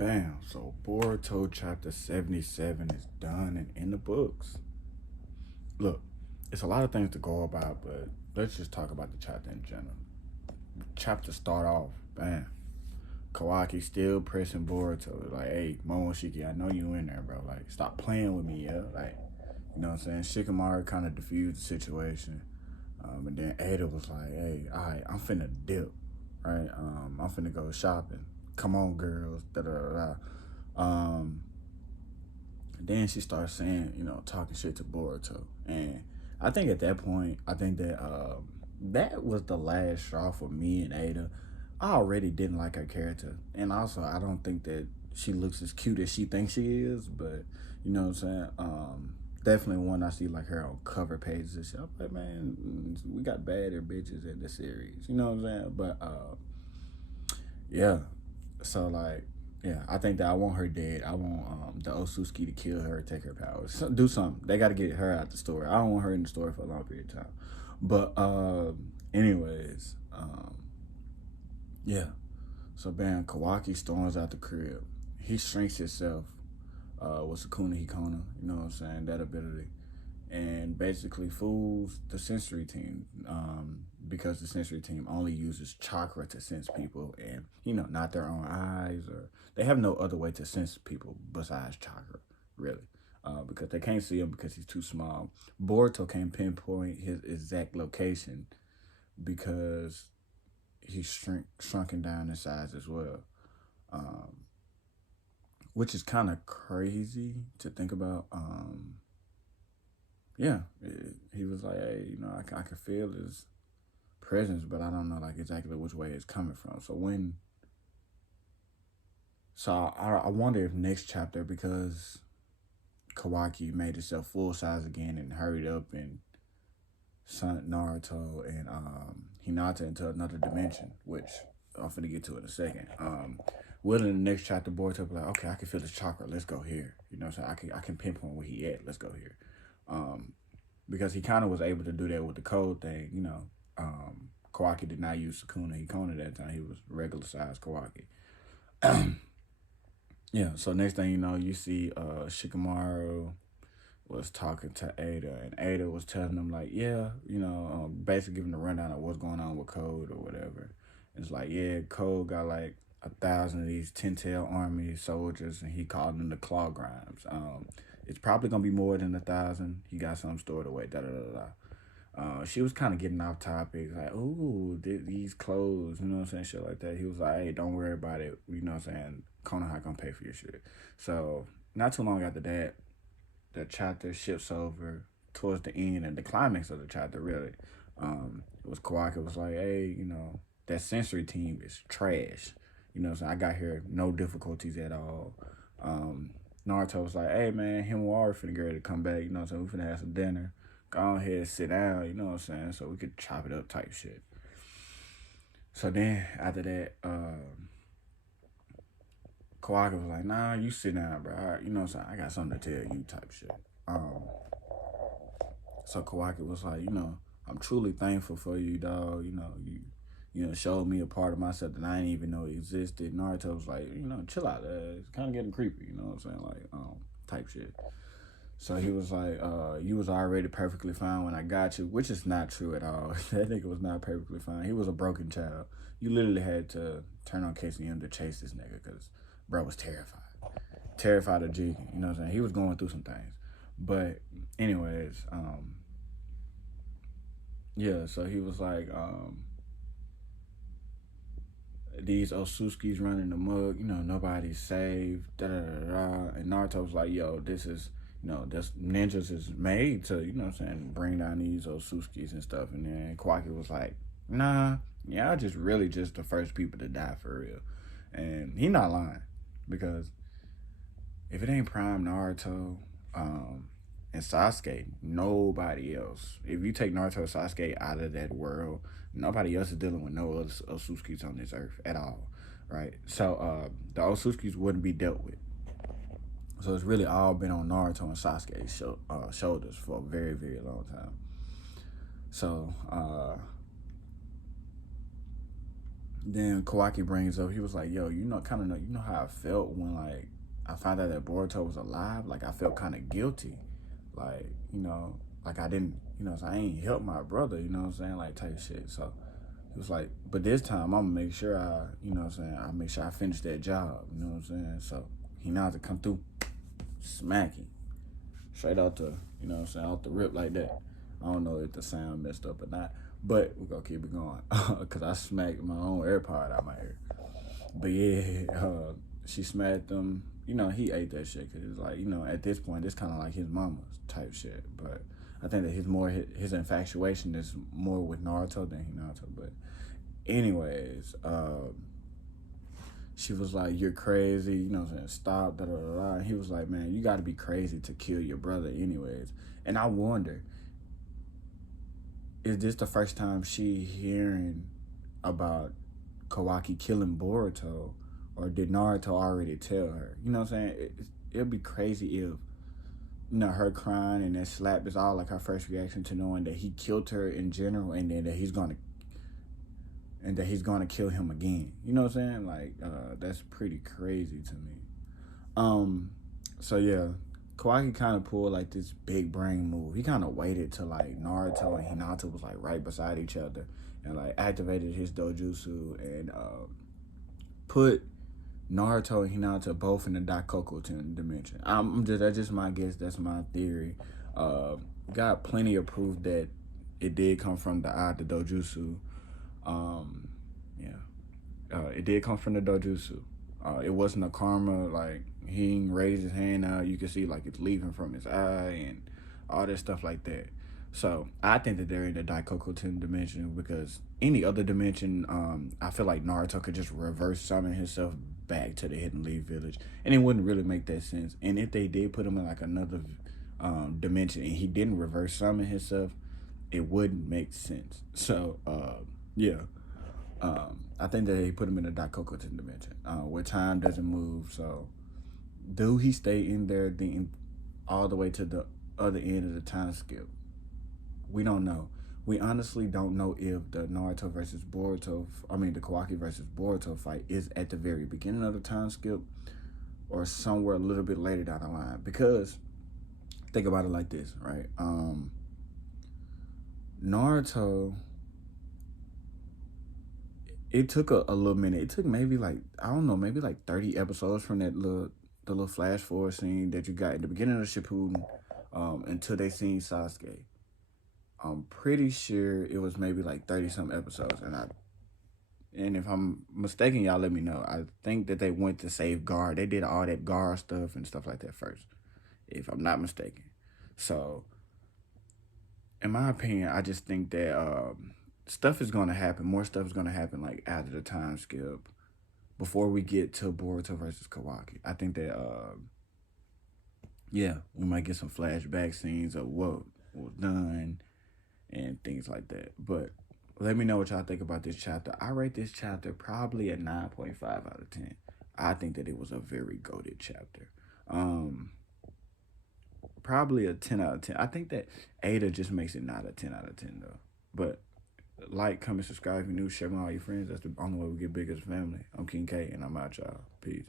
Bam. So Boruto Chapter 77 is done and in the books. Look, it's a lot of things to go about, but let's just talk about the chapter in general. Chapter start off, bam. Kawaki still pressing Boruto. Like, hey, Momoshiki, I know you in there, bro. Like, stop playing with me, yeah? Like, you know what I'm saying? Shikamaru kind of diffused the situation. And then Ada was like, hey, all right, I'm finna dip, right? I'm finna go shopping. Come on, girls, da-da-da-da. Um, then she starts saying, talking shit to Boruto. And I think at that point, I think that that was the last straw for me and Ada. I already didn't like her character. And also, I don't think that she looks as cute as she thinks she is. But, you know what I'm saying? Definitely when I see like her on cover pages and shit, I'm like, man, we got badder bitches in the series. You know what I'm saying? But, yeah. So, like, yeah, I think that I want her dead. I want the Osuski to kill her, take her powers. So, do something. They got to get her out the story. I don't want her in the story for a long period of time. But anyways, yeah. So bam, Kawaki storms out the crib. He shrinks himself with Sukuna Hikona. You know what I'm saying? That ability. And basically fools the sensory team because the sensory team only uses chakra to sense people and, not their own eyes, or they have no other way to sense people besides chakra, really, because they can't see him because he's too small. Boruto can't pinpoint his exact location because he's shrunken down in size as well, which is kind of crazy to think about. Yeah, he was like, hey, I can feel his presence, but I don't know like exactly which way it's coming from. I wonder if next chapter, because Kawaki made himself full size again and hurried up and sent Naruto and Hinata into another dimension, which I'm finna get to in a second. Will in the next chapter, Boruto be like, okay, I can feel this chakra. Let's go here. You know what I'm saying? I can pinpoint where he at. Let's go here. Because he kind of was able to do that with the code thing. Kawaki did not use Sukuna Hikona that time. He was regular size Kawaki. Yeah, so next thing you know, you see Shikamaru was talking to Ada, and Ada was telling him, like, yeah, basically giving a rundown of what's going on with Code or whatever. It's like, yeah, Code got like 1,000 of these 10-tail army soldiers, and he called them the Claw Grimes. It's probably gonna be more than 1,000. He got some stored away. Da da da da. She was kind of getting off topic, like, ooh, these clothes, you know what I'm saying, shit like that. He was like, hey, don't worry about it, you know what I'm saying, Konoha gonna pay for your shit. So, not too long after that, the chapter shifts over towards the end and the climax of the chapter, really. It was Kawaki was like, hey, that sensory team is trash. You know what I'm saying, I got here, no difficulties at all. Naruto was like, hey, man, him and Wari finna get ready to come back, you know what I'm saying, we finna have some dinner. Go ahead, sit down, you know what I'm saying, so we could chop it up type shit. So then, after that, Kawaki was like, nah, you sit down, bro. You know what I'm saying, I got something to tell you type shit. So Kawaki was like, I'm truly thankful for you, dog. You showed me a part of myself that I didn't even know existed. Naruto was like, chill out. It's kind of getting creepy, you know what I'm saying, like, type shit. So he was like, you was already perfectly fine when I got you, which is not true at all. That nigga was not perfectly fine. He was a broken child. You literally had to turn on KCM to chase this nigga because bro was terrified. Terrified of Jigen, you know what I'm saying? He was going through some things. But anyways, yeah, so he was like, these Osuskis running the mug, nobody's saved, da da da da. And Naruto was like, yo, this is, this ninjas is made to, you know what I'm saying, bring down these Osuskis and stuff. And then Kawaki was like, nah, y'all just really just the first people to die for real. And he not lying, because if it ain't Prime Naruto, and Sasuke, nobody else. If you take Naruto and Sasuke out of that world, nobody else is dealing with no other Osuskis on this earth at all, right? So the Osuskis wouldn't be dealt with. So it's really all been on Naruto and Sasuke's shoulders for a very, very long time. So Then Kawaki brings up, he was like, "Yo, kind of know, how I felt when like I found out that Boruto was alive. Like I felt kind of guilty, like like I didn't, so I ain't help my brother. You know what I'm saying, like type shit. So he was like, but this time I'm gonna make sure I make sure I finish that job. You know what I'm saying. So he now to come through, smacking straight out the, out the rip like that. I don't know if the sound messed up or not, but we're gonna keep it going because I smacked my own AirPod out my ear. But yeah, she smacked them. He ate that shit because it's like, at this point, it's kind of like his mama's type shit. But I think that his infatuation is more with Naruto than Hinata. But anyways, she was like, "You're crazy," saying, "Stop, da da da da." And he was like, "Man, you got to be crazy to kill your brother, anyways." And I wonder, is this the first time she hearing about Kawaki killing Boruto, or did Naruto already tell her? You know what I'm saying? It'd be crazy if her crying and that slap is all like her first reaction to knowing that he killed her in general, and then that he's gonna kill him again. You know what I'm saying? Like that's pretty crazy to me. So yeah, Kawaki kind of pulled like this big brain move. He kind of waited till like Naruto and Hinata was like right beside each other, and like activated his dojutsu and put Naruto and Hinata both in the Daikoku dimension. That's just my guess. That's my theory. Got plenty of proof that it did come from the dojutsu. Yeah, it did come from the dojutsu. It wasn't a karma, like he raised his hand out. You can see like it's leaving from his eye and all that stuff like that. So I think that they're in the Daikoku dimension because any other dimension, I feel like Naruto could just reverse summon himself back to the Hidden Leaf Village, and it wouldn't really make that sense. And if they did put him in like another dimension and he didn't reverse summon himself, it wouldn't make sense. So yeah. I think that he put him in the Daikoku dimension, where time doesn't move. So, do he stay in there all the way to the other end of the time skip? We don't know. We honestly don't know if the Naruto versus Boruto, the Kawaki versus Boruto fight is at the very beginning of the time skip or somewhere a little bit later down the line. Because, think about it like this, right? Naruto... It took a little minute. It took maybe like, I don't know, maybe like 30 episodes from the little flash forward scene that you got at the beginning of Shippuden until they seen Sasuke. I'm pretty sure it was maybe like 30 some episodes, and if I'm mistaken, y'all let me know. I think that they went to save Guard. They did all that Guard stuff and stuff like that first, if I'm not mistaken. So, in my opinion, I just think that stuff is going to happen. More stuff is going to happen like after the time skip, before we get to Boruto versus Kawaki. I think that yeah, we might get some flashback scenes of what was done and things like that. But let me know what y'all think about this chapter. I rate this chapter probably a 9.5 out of 10. I think that it was a very goated chapter. Probably a 10 out of 10. I think that Ada just makes it not a 10 out of 10 though. But like, comment, subscribe if you're new, share with all your friends. That's the only way we get big as a family. I'm King K, and I'm out, y'all. Peace.